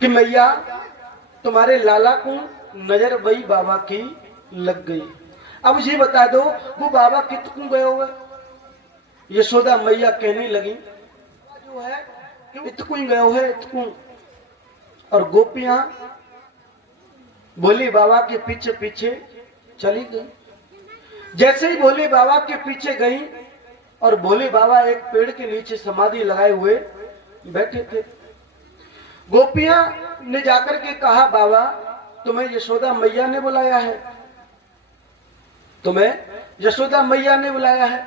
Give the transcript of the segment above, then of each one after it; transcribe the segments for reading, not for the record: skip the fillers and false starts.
कि मैया तुम्हारे लाला को नजर वही बाबा की लग गई। अब ये बता दो वो बाबा कितकू गए हुए। यशोदा मैया कहने लगी जो है कि इतकू ही गए हुए इतकू। और गोपियां भोले बाबा के पीछे पीछे चली गई। जैसे ही भोले बाबा के पीछे गई और भोले बाबा एक पेड़ के नीचे समाधि लगाए हुए बैठे थे। गोपियां ने जाकर के कहा बाबा तुम्हें यशोदा मैया ने बुलाया है, तुम्हें यशोदा मैया ने बुलाया है।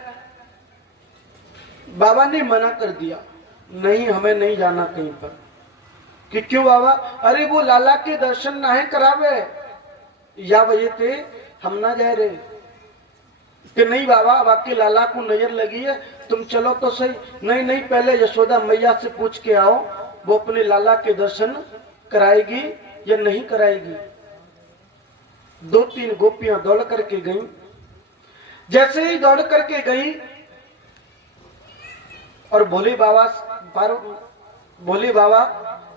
बाबा ने मना कर दिया, नहीं हमें नहीं जाना कहीं पर। कि क्यों बाबा? अरे वो लाला के दर्शन ना है करावे या वजह थे हम ना जा रहे। कि नहीं बाबा अब आपके लाला को नजर लगी है, तुम चलो तो सही। नहीं नहीं पहले यशोदा मैया से पूछ के आओ वो अपने लाला के दर्शन कराएगी या नहीं कराएगी। दो तीन गोपियां दौड़ करके गईं। जैसे ही दौड़ करके गईं और भोले बाबा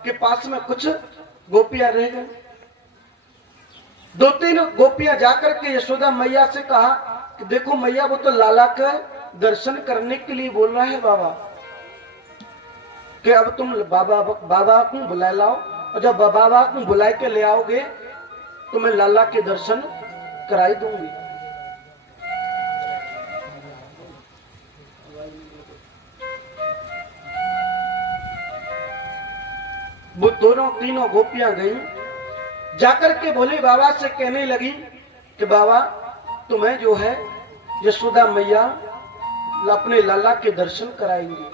के पास में कुछ गोपियां रह गई। दो तीन गोपियां जाकर के यशोदा मैया से कहा कि देखो मैया वो तो लाला का दर्शन करने के लिए बोल रहा है बाबा, कि अब तुम बाबा को बुला लाओ और जब बाबा को बुला के ले आओगे तो मैं लाला के दर्शन कराई दूंगी। वो दोनों तीनों गोपियां गई, जाकर के भोले बाबा से कहने लगी कि बाबा तुम्हें जो है यशोदा मैया अपने लाला के दर्शन कराएंगे।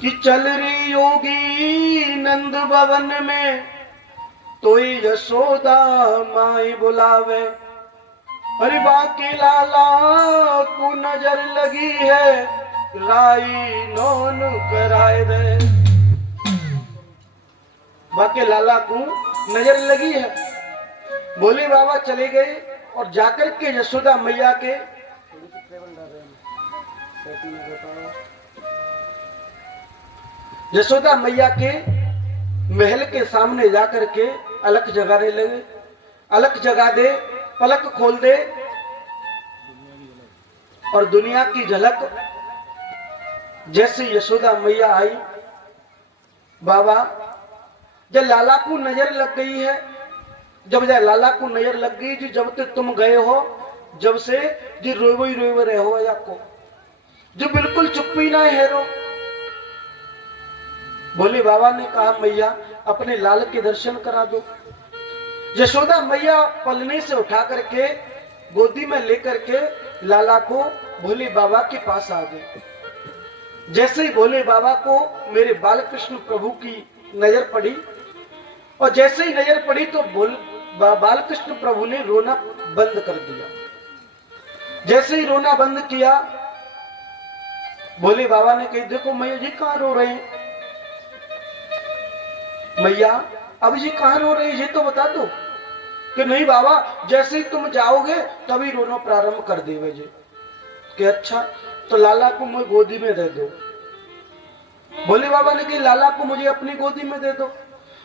कि चल रही योगी नंद भवन में तो यशोदा माई बुलावे। अरे बाकी लाला को नजर लगी है राई नौन कराए दे। बाकी लाला को नजर लगी है। भोले बाबा चले गए और जाकर के यशोदा मैया के महल के सामने जाकर के अलख जगाने लगे। अलख जगा दे, पलक खोल दे और दुनिया की झलक। जैसे यशोदा मैया आई, बाबा जब लाला को नजर लग गई है, जब लाला को नजर लग गई जी, जब तक तुम गए हो जब से जी रोवे रहे हो आपको जो बिल्कुल चुप्पी ना है रो। भोले बाबा ने कहा मैया अपने लाल के दर्शन करा दो। यशोदा मैया पलने से उठा करके गोदी में लेकर के लाला को भोले बाबा के पास आ गए। जैसे ही भोले बाबा को मेरे बालकृष्ण प्रभु की नजर पड़ी और जैसे ही नजर पड़ी तो बालकृष्ण प्रभु ने रोना बंद कर दिया। जैसे ही रोना बंद किया भोले बाबा ने कही देखो मैया जी कहां रो रहे हैं? मैया अब जी कहां रो रहे हैं ये तो बता दो। कि नहीं बाबा जैसे ही तुम जाओगे तभी रोना प्रारंभ कर देवे जी। कि अच्छा तो लाला को मुझे गोदी में दे दो। भोले बाबा ने कही लाला को मुझे अपनी गोदी में दे दो।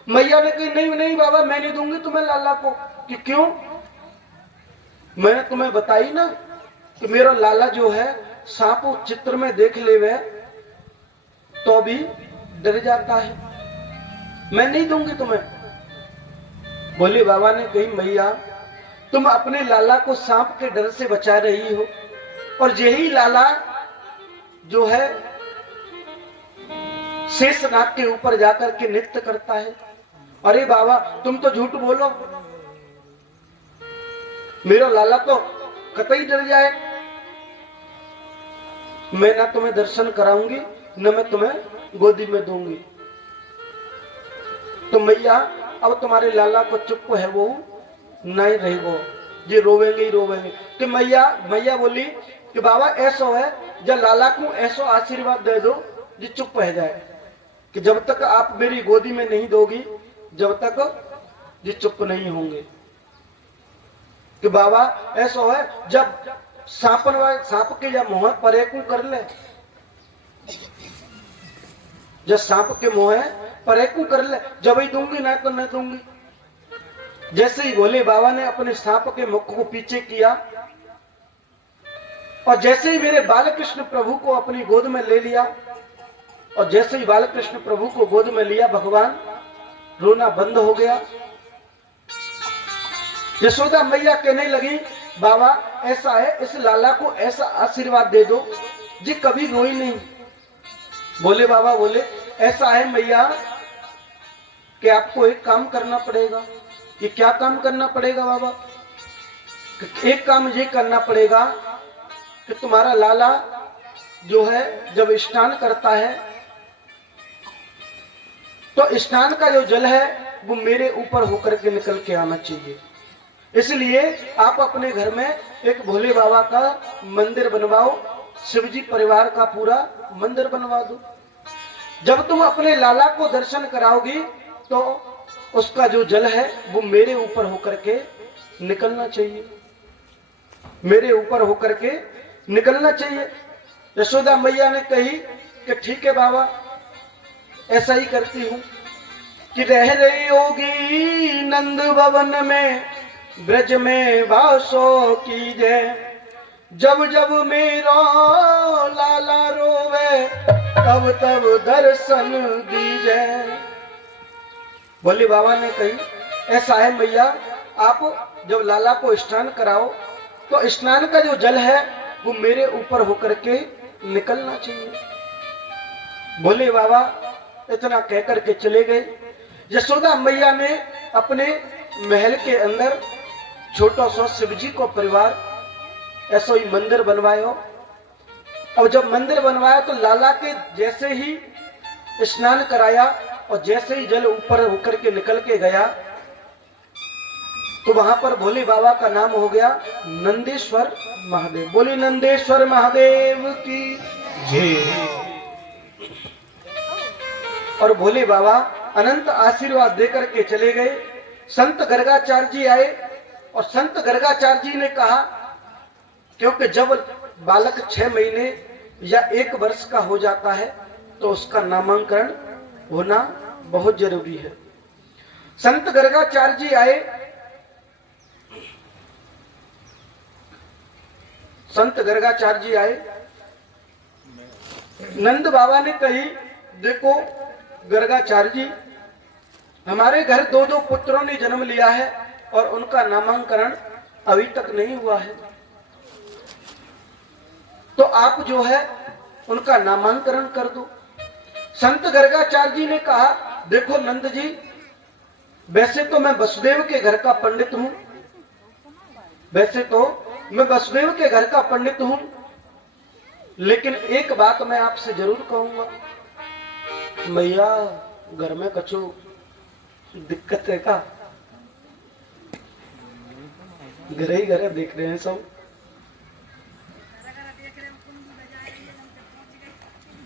मैया ने कही नहीं नहीं बाबा मैं नहीं दूंगी तुम्हें लाला को। कि क्यों? मैंने तुम्हें बताई ना कि मेरा लाला जो है सांप चित्र में देख ले वे तो भी डर जाता है, मैं नहीं दूंगी तुम्हें। भोले बाबा ने कही मैया तुम अपने लाला को सांप के डर से बचा रही हो और यही लाला जो है शेषनाग के ऊपर जाकर के नृत्य करता है। अरे बाबा तुम तो झूठ बोलो, मेरा लाला तो कतई डर जाए। मैं ना तुम्हें दर्शन कराऊंगी न मैं तुम्हें गोदी में दूंगी। तो मैया अब तुम्हारे लाला को चुप है वो नहीं रहेगो, ये रोवेंगे ही रोवेंगे। कि मैया बोली कि बाबा ऐसा है जब लाला को ऐसा आशीर्वाद दे दो जो चुप रह जाए। कि जब तक आप मेरी गोदी में नहीं दोगी जब तक ये चुप नहीं होंगे। कि बाबा ऐसा है जब सांप के या मुंह परे को कर ले जब सांप के मुंह है पर एक कर ले, जब ही दूंगी ना तो नहीं दूंगी। जैसे ही भोले बाबा ने अपने सांप के मुख को पीछे किया और जैसे ही मेरे बालकृष्ण प्रभु को अपनी गोद में ले लिया और जैसे ही बालकृष्ण प्रभु को गोद में लिया, भगवान रोना बंद हो गया। यशोदा मैया कहने लगी, बाबा ऐसा है, इस लाला को ऐसा आशीर्वाद दे दो जी कभी रोई नहीं। बोले बाबा बोले, ऐसा है मैया कि आपको एक काम करना पड़ेगा। ये क्या काम करना पड़ेगा बाबा? एक काम ये करना पड़ेगा कि तुम्हारा लाला जो है जब स्नान करता है तो स्नान का जो जल है वो मेरे ऊपर होकर के निकल के आना चाहिए। इसलिए आप अपने घर में एक भोले बाबा का मंदिर बनवाओ, शिवजी परिवार का पूरा मंदिर बनवा दो। जब तुम अपने लाला को दर्शन कराओगी तो उसका जो जल है वो मेरे ऊपर होकर के निकलना चाहिए, मेरे ऊपर होकर के निकलना चाहिए। यशोदा मैया ने कही कि ठीक है बाबा, ऐसा ही करती हूं कि रह रही होगी नंद भवन में, ब्रज में वासो कीजे, जब जब मेरा लाला रोवे तब तब दर्शन दीजे। भोले बाबा ने कही, ऐसा है मैया, आप जब लाला को स्नान कराओ तो स्नान का जो जल है वो मेरे ऊपर होकर के निकलना चाहिए। भोले बाबा इतना कहकर के चले गए। यशोदा मैया ने अपने महल के अंदर छोटा सा शिवजी को परिवार ऐसा ही मंदिर बनवाया। और जब मंदिर बनवाया तो लाला के जैसे ही स्नान कराया और जैसे ही जल ऊपर होकर के निकल के गया तो वहां पर भोले बाबा का नाम हो गया नंदेश्वर महादेव। बोले नंदेश्वर महादेव की जय। और भोले बाबा अनंत आशीर्वाद देकर के चले गए। संत गर्गाचार्य जी आए और संत गर्गाचार्य जी ने कहा, क्योंकि जब बालक 6 महीने या 1 वर्ष का हो जाता है तो उसका नामांकन होना बहुत जरूरी है। संत गर्गाचार्य जी आए, संत गर्गाचार्य जी आए, नंद बाबा ने कही, देखो गर्गाचार्य जी, हमारे घर 2 पुत्रों ने जन्म लिया है और उनका नामांकन अभी तक नहीं हुआ है, तो आप जो है उनका नामांकन कर दो। संत गर्गाचार्य जी ने कहा, देखो नंद जी, वैसे तो मैं वसुदेव के घर का पंडित हूं, वैसे तो मैं वसुदेव के घर का पंडित हूं, लेकिन एक बात मैं आपसे जरूर कहूंगा, मैया घर में कछु दिक्कत है का? घरे ही घरे देख रहे हैं सब।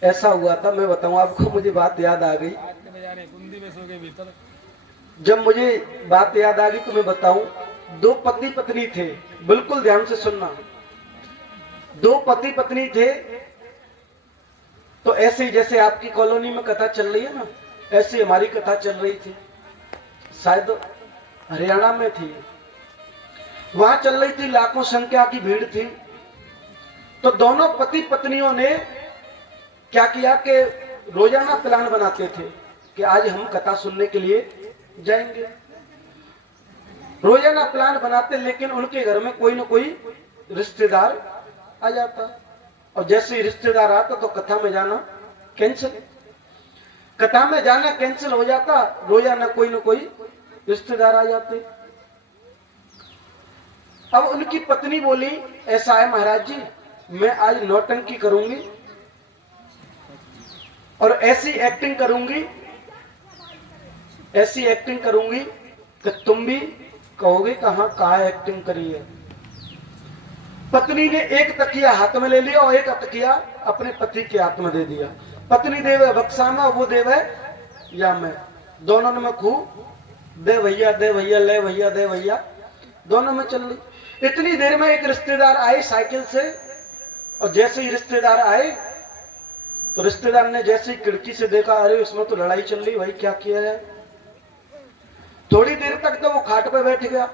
ऐसा हुआ था, मैं बताऊं आपको, मुझे बात याद आ गई। जब मुझे बात याद आ गई तो मैं बताऊं, 2 पति पत्नी थे, बिल्कुल ध्यान से सुनना। 2 पति पत्नी थे, तो ऐसे ही जैसे आपकी कॉलोनी में कथा चल रही है ना, ऐसे हमारी कथा चल रही थी। शायद हरियाणा में थी, वहां चल रही थी, लाखों संख्या की भीड़ थी। तो दोनों पति पत्नियों ने क्या किया कि रोजाना प्लान बनाते थे कि आज हम कथा सुनने के लिए जाएंगे। रोजाना प्लान बनाते, लेकिन उनके घर में कोई न कोई रिश्तेदार आ जाता, और जैसे ही रिश्तेदार आता तो कथा में जाना कैंसिल, कथा में जाना कैंसिल हो जाता। रोजाना कोई न कोई रिश्तेदार आ जाते। अब उनकी पत्नी बोली, ऐसा है महाराज जी, मैं आज नौटंकी करूंगी और ऐसी एक्टिंग करूंगी, ऐसी एक्टिंग करूंगी कि तुम भी कहोगे कहां कहा एक्टिंग करी है। पत्नी ने एक तकिया हाथ में ले लिया और एक तकिया अपने पति के हाथ में दे दिया। पत्नी देवे बक्साना, वो देवे या मैं, दोनों में खूब दे भैया दे भैया, ले भैया दे भैया, दोनों में चल रही। इतनी देर में एक रिश्तेदार आए साइकिल से, और जैसे ही रिश्तेदार आए तो रिश्तेदार ने जैसे ही खिड़की से देखा, अरे उसमें तो लड़ाई चल रही, भाई क्या किया है। थोड़ी देर तक तो वो खाट पे बैठ गया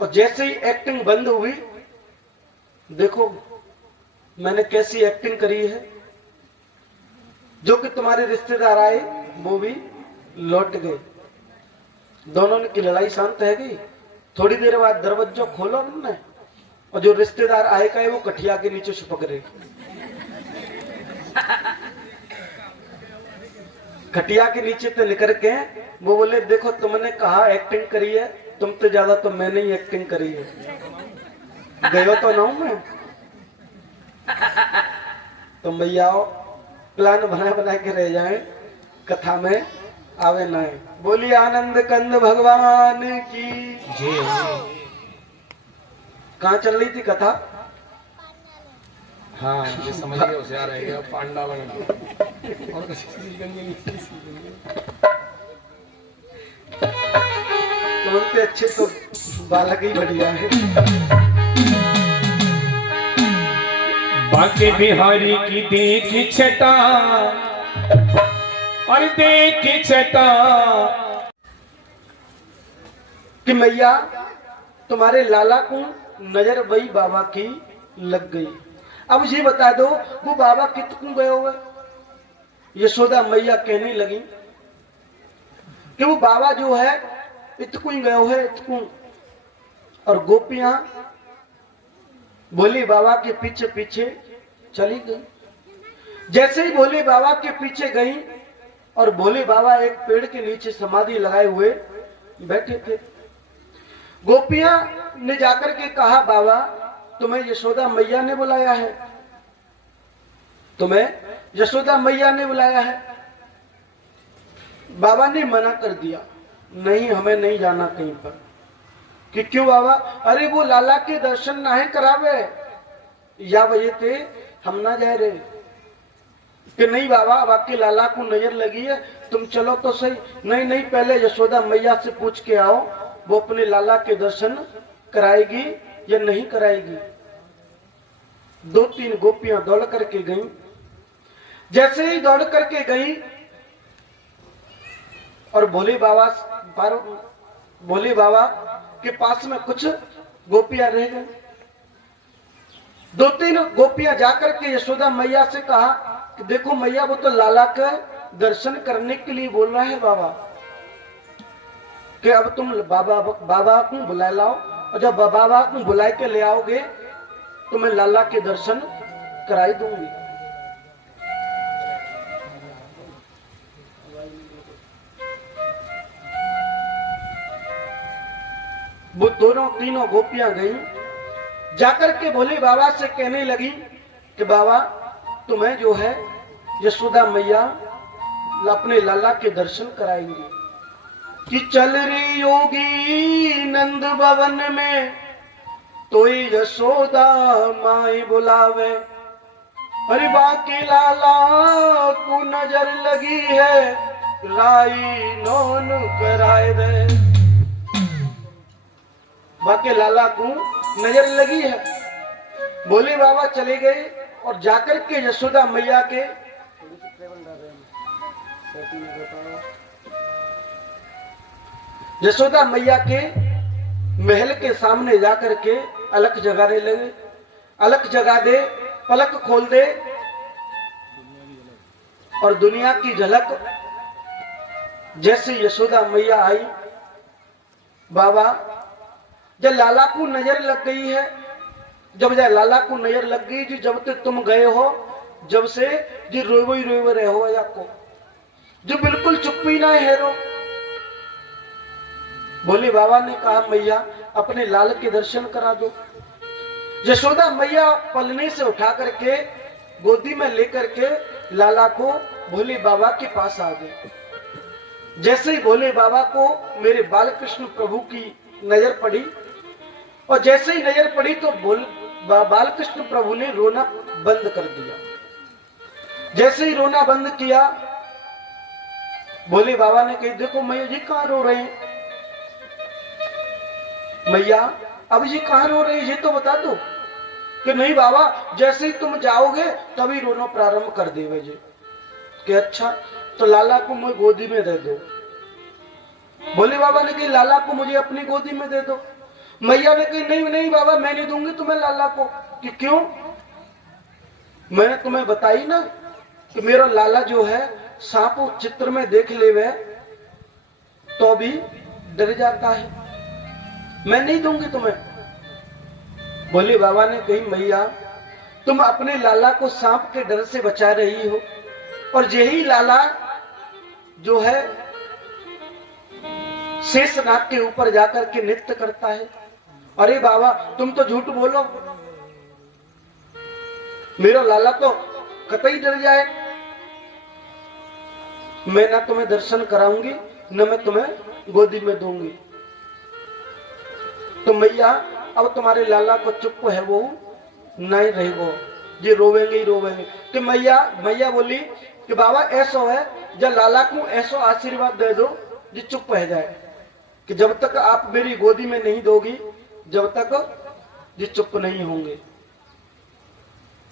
और जैसे ही एक्टिंग बंद हुई, देखो मैंने कैसी एक्टिंग करी है, जो कि तुम्हारे रिश्तेदार आए वो भी लौट गए, दोनों की लड़ाई शांत है गई। थोड़ी देर बाद दरवाजा खोला उन्होंने और जो रिश्तेदार आए का है वो कठिया के नीचे छुपक रहे। खटिया के नीचे तो निकल के वो बोले, देखो तुमने कहा एक्टिंग करी है, तुम तो ज्यादा तो मैंने ही एक्टिंग करी है, गयो तो ना हूं मैं। तुम भैया प्लान बना बना के रह जाए, कथा में आवे ना। बोली आनंद कंद भगवान की जी। कहाँ चल रही थी कथा? हाँ ये समझ गया, होशियार रहेगा पांडा बन और बोलते अच्छे तो बालक ही बढ़िया है। बाके बिहारी की देखी छटा और देखी छटा कि मैया तुम्हारे लाला को नजर वही बाबा की लग गई। अब ये बता दो वो बाबा कितने गए हुए? यशोदा मैया कहने लगी कि वो बाबा जो है इतकू ही गए हुए, इतकू। और गोपियां भोले बाबा के पीछे पीछे चली गई। जैसे ही भोले बाबा के पीछे गई और भोले बाबा एक पेड़ के नीचे समाधि लगाए हुए बैठे थे, गोपियां ने जाकर के कहा, बाबा तुम्हें यशोदा मैया ने बुलाया है, तुम्हें यशोदा मैया ने बुलाया है। बाबा ने मना कर दिया, नहीं हमें नहीं जाना कहीं पर। कि क्यों बाबा? अरे वो लाला के दर्शन ना है करावे, या वजह थे हम ना जा रहे। कि नहीं बाबा बाकी लाला को नजर लगी है, तुम चलो तो सही। नहीं नहीं पहले यशोदा मैया से पूछ के आओ, वो अपने लाला के दर्शन कराएगी या नहीं कराएगी। दो तीन गोपियां दौड़ करके गईं। जैसे ही दौड़ करके गई और भोले बाबा के पास में कुछ गोपियां रह गई। दो तीन गोपियां जाकर के यशोदा मैया से कहा कि देखो मैया वो तो लाला का दर्शन करने के लिए बोल रहा है बाबा, कि अब तुम बाबा को बुला लाओ, और जब बाबा को बुला के ले आओगे तो मैं लाला के दर्शन कराई दूंगी। वो दोनों तीनों गोपियां गईं, जाकर के भोले बाबा से कहने लगी कि बाबा तुम्हें जो है यशोदा मैया अपने लाला के दर्शन कराएंगे। कि चल रही योगी नंद भवन में तो यशोदा माई बुलावे, अरे बाकी लाला को नजर लगी है, राई नोन कराए दे। बाकी लाला को नजर लगी है। भोले बाबा चले गए और जाकर के यशोदा मैया के यशोदा मैया के महल के सामने जाकर के अलख जगाने लगे। अलख जगा दे, पलक खोल दे और दुनिया की झलक। जैसे यशोदा मैया आई, बाबा जब लाला को नजर लग गई है, जब लाला को नजर लग गई जी, जब तक तुम गए हो जब से जी रोवे रहे हो आपको, जो बिल्कुल चुप्पी ना है रो। भोले बाबा ने कहा मैया अपने लाल के दर्शन करा दो। यशोदा मैया पलने से उठा करके गोदी में लेकर के लाला को भोले बाबा के पास आ गए। जैसे ही भोले बाबा को मेरे बालकृष्ण प्रभु की नजर पड़ी और जैसे ही नजर पड़ी तो बालकृष्ण प्रभु ने रोना बंद कर दिया। जैसे ही रोना बंद किया, भोले बाबा ने कही देखो मैया जी कहां रो रहे हैं? मैया अब ये कहां रो रहे हैं ये तो बता दो। कि नहीं बाबा जैसे ही तुम जाओगे तभी रोना प्रारंभ कर देवे जी। कि अच्छा तो लाला को मुझे गोदी में दे दो। भोले बाबा ने कही लाला को मुझे अपनी गोदी में दे दो। मैया ने कही नहीं नहीं बाबा मैं नहीं दूंगी तुम्हें लाला को। कि क्यों? मैंने तुम्हें बताई ना कि मेरा लाला जो है सांप चित्र में देख ले वे तो भी डर जाता है, मैं नहीं दूंगी तुम्हें। भोले बाबा ने कही मैया तुम अपने लाला को सांप के डर से बचा रही हो और यही लाला जो है शेषनाग के ऊपर जाकर के नृत्य करता है। अरे बाबा तुम तो झूठ बोलो, मेरा लाला तो कतई डर जाए। मैं ना तुम्हें दर्शन कराऊंगी न मैं तुम्हें गोदी में दूंगी। तो मैया अब तुम्हारे लाला को चुप है वो नहीं रहेगो, ये रोवेंगे ही रोवेंगे। कि मैया बोली कि बाबा ऐसा है जब लाला को ऐसा आशीर्वाद दे दो जो चुप रह जाए कि जब तक आप मेरी गोदी में नहीं दोगी जब तक ये चुप नहीं होंगे।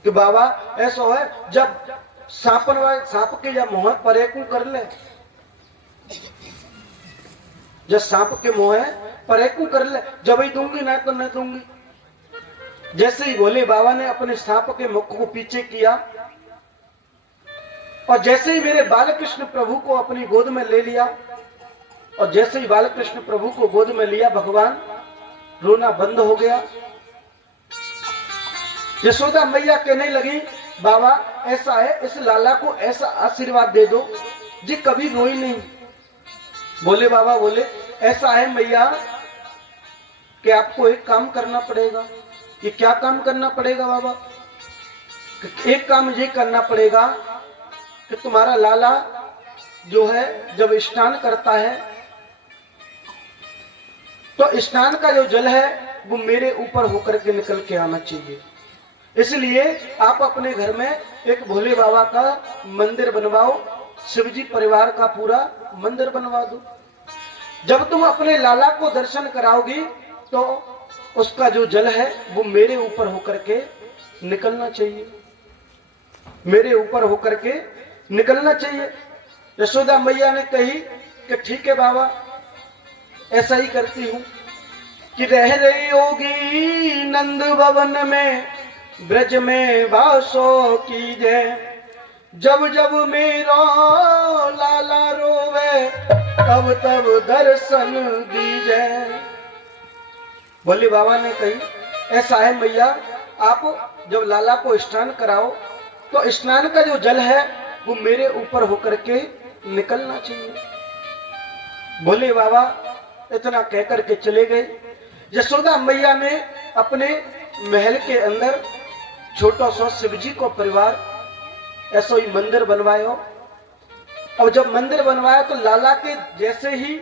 कि बाबा ऐसा है जब सांप के या मुंह परेकू कर ले, जब सांप के मुंह परेकू कर ले जब ही दूंगी ना तो नहीं दूंगी। जैसे ही भोले बाबा ने अपने सांप के मुख को पीछे किया और जैसे ही मेरे बालकृष्ण प्रभु को अपनी गोद में ले लिया और जैसे ही बालकृष्ण प्रभु को गोद में लिया भगवान रोना बंद हो गया। यशोदा मैया कहने लगी बाबा ऐसा है इस लाला को ऐसा आशीर्वाद दे दो जी कभी रोई नहीं। भोले बाबा बोले ऐसा है मैया कि आपको एक काम करना पड़ेगा। ये क्या काम करना पड़ेगा बाबा? एक काम ये करना पड़ेगा कि तुम्हारा लाला जो है जब स्नान करता है तो स्नान का जो जल है वो मेरे ऊपर होकर के निकल के आना चाहिए। इसलिए आप अपने घर में एक भोले बाबा का मंदिर बनवाओ, शिवजी परिवार का पूरा मंदिर बनवा दो। जब तुम अपने लाला को दर्शन कराओगी तो उसका जो जल है वो मेरे ऊपर होकर के निकलना चाहिए, मेरे ऊपर होकर के निकलना चाहिए। यशोदा मैया ने कही कि ठीक है बाबा ऐसा ही करती हूं। कि रह रही होगी नंद भवन में ब्रज में वासो कीजे, जब जब मेरा लाला रोवे तब तब दर्शन दीजे। भोले बाबा ने कही ऐसा है मैया आप जब लाला को स्नान कराओ तो स्नान का जो जल है वो मेरे ऊपर होकर के निकलना चाहिए। भोले बाबा इतना कहकर के चले गए। यशोदा मैया ने अपने महल के अंदर छोटा सा शिवजी को परिवार ऐसा ही मंदिर बनवाया। और जब मंदिर बनवाया तो लाला के जैसे ही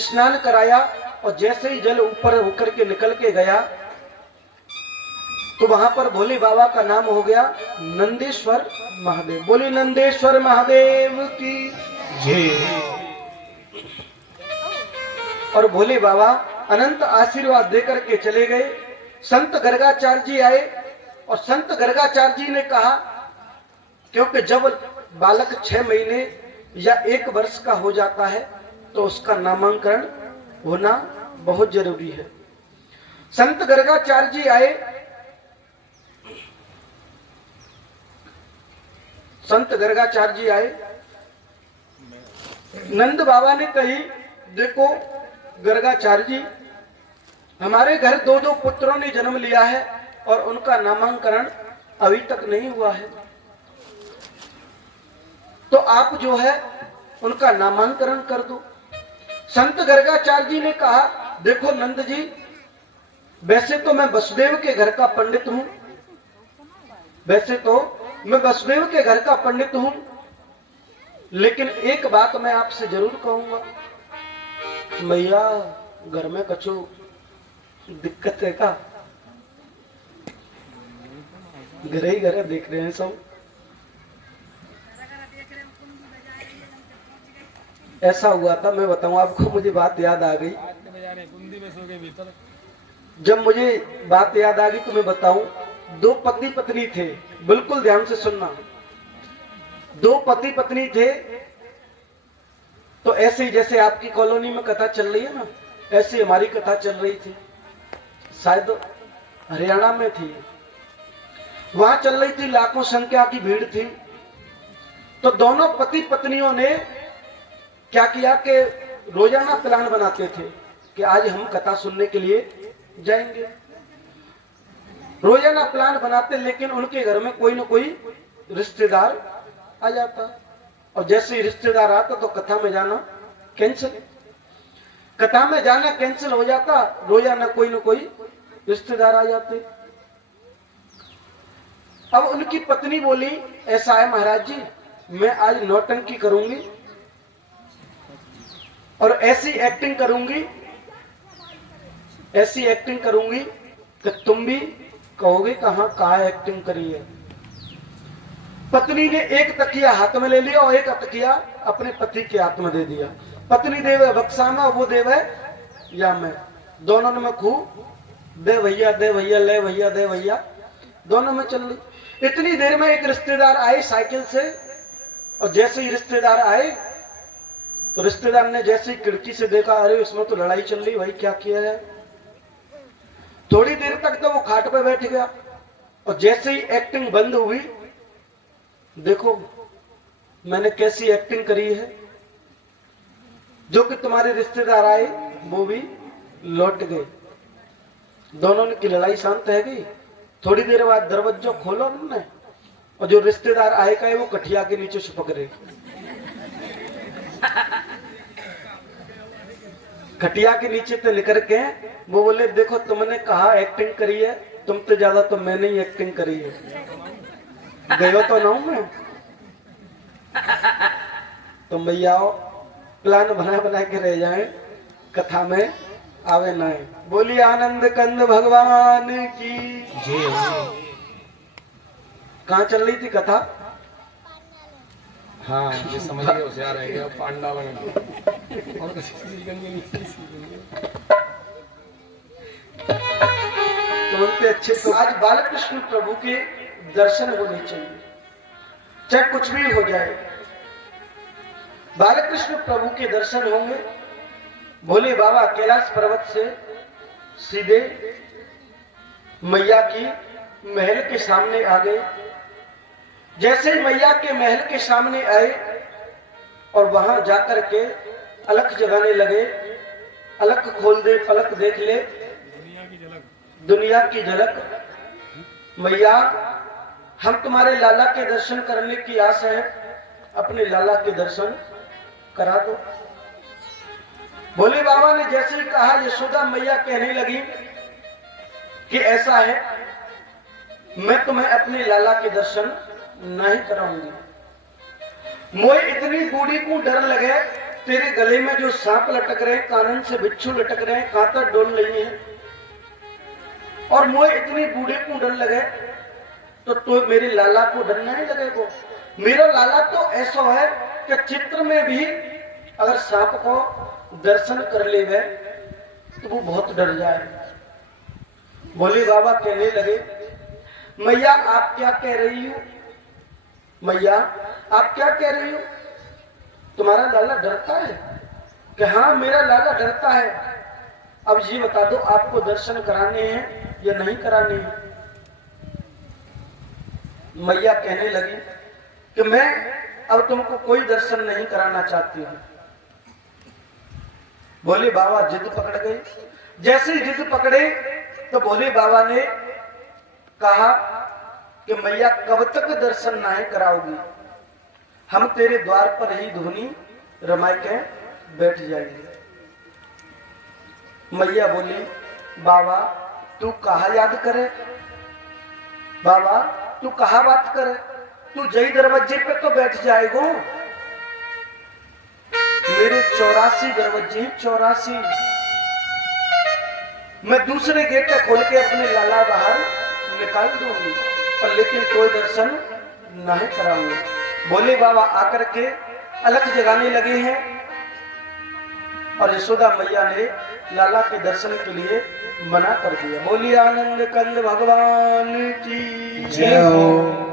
स्नान कराया और जैसे ही जल ऊपर होकर के निकल के गया तो वहां पर भोले बाबा का नाम हो गया नंदेश्वर महादेव। बोले नंदेश्वर महादेव की जय। और भोले बाबा अनंत आशीर्वाद देकर के चले गए। संत गर्गाचार्य जी आए और संत गर्गाचार्य जी ने कहा क्योंकि जब बालक 6 महीने या 1 वर्ष का हो जाता है तो उसका नामांकन होना बहुत जरूरी है। संत गर्गाचार्य जी आए, संत गर्गाचार्य जी आए। नंद बाबा ने कही देखो गर्गाचार्य जी हमारे घर 2 पुत्रों ने जन्म लिया है और उनका नामांकन अभी तक नहीं हुआ है, तो आप जो है उनका नामांकन कर दो। संत गर्गाचार्य जी ने कहा देखो नंद जी वैसे तो मैं वसुदेव के घर का पंडित हूं, वैसे तो मैं वसुदेव के घर का पंडित हूं, लेकिन एक बात मैं आपसे जरूर कहूंगा। मैया घर में कछु दिक्कत है का? घर ही घर देख रहे हैं सब। ऐसा हुआ था मैं बताऊं आपको, मुझे बात याद आ गई। जब मुझे बात याद आ गई तो मैं बताऊं, 2 पति पत्नी थे, बिल्कुल ध्यान से सुनना। दो पति पत्नी थे। तो ऐसे ही जैसे आपकी कॉलोनी में कथा चल रही है ना, ऐसे हमारी कथा चल रही थी। शायद हरियाणा में थी, वहां चल रही थी, लाखों संख्या की भीड़ थी। तो दोनों पति पत्नियों ने क्या किया कि रोजाना प्लान बनाते थे कि आज हम कथा सुनने के लिए जाएंगे। रोजाना प्लान बनाते, लेकिन उनके घर में कोई ना कोई रिश्तेदार आ जाता, और जैसे ही रिश्तेदार आता तो कथा में जाना कैंसिल, कथा में जाना कैंसिल हो जाता। रोजाना कोई ना कोई रिश्तेदार आ जाते। अब उनकी पत्नी बोली, ऐसा है महाराज जी, मैं आज नौटंकी करूंगी और ऐसी एक्टिंग करूंगी, ऐसी एक्टिंग करूंगी कि तुम भी कहोगे कहाँ एक्टिंग करी है। पत्नी ने एक तकिया हाथ में ले लिया और एक तकिया अपने पति के हाथ में दे दिया। पत्नी देवे बक्सा में, वो देवे या में, दोनों में खूब दे भैया दे भैया, ले भैया दे भैया, दोनों में चल रही। इतनी देर में एक रिश्तेदार आए साइकिल से, और जैसे ही रिश्तेदार आए तो रिश्तेदार ने जैसे ही खिड़की से देखा, अरे इसमें तो लड़ाई चल रही, भाई क्या किया है। थोड़ी देर तक तो वो खाट पे बैठ गया, और जैसे ही एक्टिंग बंद हुई, देखो मैंने कैसी एक्टिंग करी है, जो कि तुम्हारे रिश्तेदार आए वो भी लौट गए। दोनों की लड़ाई शांत है गई। थोड़ी देर बाद दरवाजा खोला उन्होंने, और जो रिश्तेदार आए का है वो कठिया के नीचे छुपक रहे। खटिया के नीचे से निकल के वो बोले, देखो तुमने कहा एक्टिंग करी है, तुम तो ज्यादा तो मैंने ही एक्टिंग करी है, गयो तो ना हूं मैं। तुम भैया प्लान बना बना के रह जाए, कथा में आवे ना। बोली आनंद कंद भगवान की जय। कहाँ चल रही थी कथा? हाँ ये समझ गए, होशियार है क्या, पांडा बन और तो उनके अच्छे। तो आज बालकृष्ण प्रभु के दर्शन होने चाहिए, चाहे कुछ भी हो जाए। बालकृष्ण प्रभु के दर्शन होंगे। भोले बाबा कैलाश पर्वत से सीधे मैया की महल के सामने आ गए। जैसे ही मैया के महल के सामने आए और वहां जाकर के अलख जगाने लगे, अलख खोल दे, पलक देख ले, दुनिया की झलक। मैया हम तुम्हारे लाला के दर्शन करने की आस है, अपने लाला के दर्शन करा दो। भोले बाबा ने जैसे ही कहा, यशोदा मैया कहने लगी कि ऐसा है, मैं तुम्हें अपने लाला के दर्शन नहीं कराऊंगी। मोए इतनी बूढ़ी को डर लगे, तेरे गले में जो सांप लटक रहे, कानन से बिच्छू लटक रहे, कांटा डोल रही है, और मोए इतनी बूढ़ी को डर लगे, तो मेरे लाला को डर नहीं लगेगा। मेरा लाला तो ऐसा है कि चित्र में भी अगर सांप को दर्शन कर ले गए तो वो बहुत डर जाए। भोले बाबा कहने लगे, मैया आप क्या कह रही हो? मैया आप क्या कह रही हो? तुम्हारा लाला डरता है? कि हाँ मेरा लाला डरता है। अब ये बता दो, आपको दर्शन कराने हैं या नहीं कराने हैं? मैया कहने लगी कि मैं अब तुमको कोई दर्शन नहीं कराना चाहती हूं। भोले बाबा जिद पकड़ गए। जैसे ही जिद पकड़े तो भोले बाबा ने कहा कि मैया कब तक दर्शन नहीं कराओगी, हम तेरे द्वार पर ही धुनी रमाई के बैठ जाएंगे। मैया बोली, बाबा तू कहा याद करे, बाबा तू कहा बात करे, तू जय दरवाजे पे तो बैठ जाएगो, मेरे 84 दरवाजे, 84 मैं दूसरे गेट खोल के अपने लाला बाहर निकाल दूंगी, पर लेकिन कोई दर्शन नहीं कराऊंगी। भोले बाबा आकर के अलख जगाने लगे हैं, और यशोदा मैया ने लाला के दर्शन के लिए मना कर दिया। बोलिए आनंद कंद भगवान की जय हो।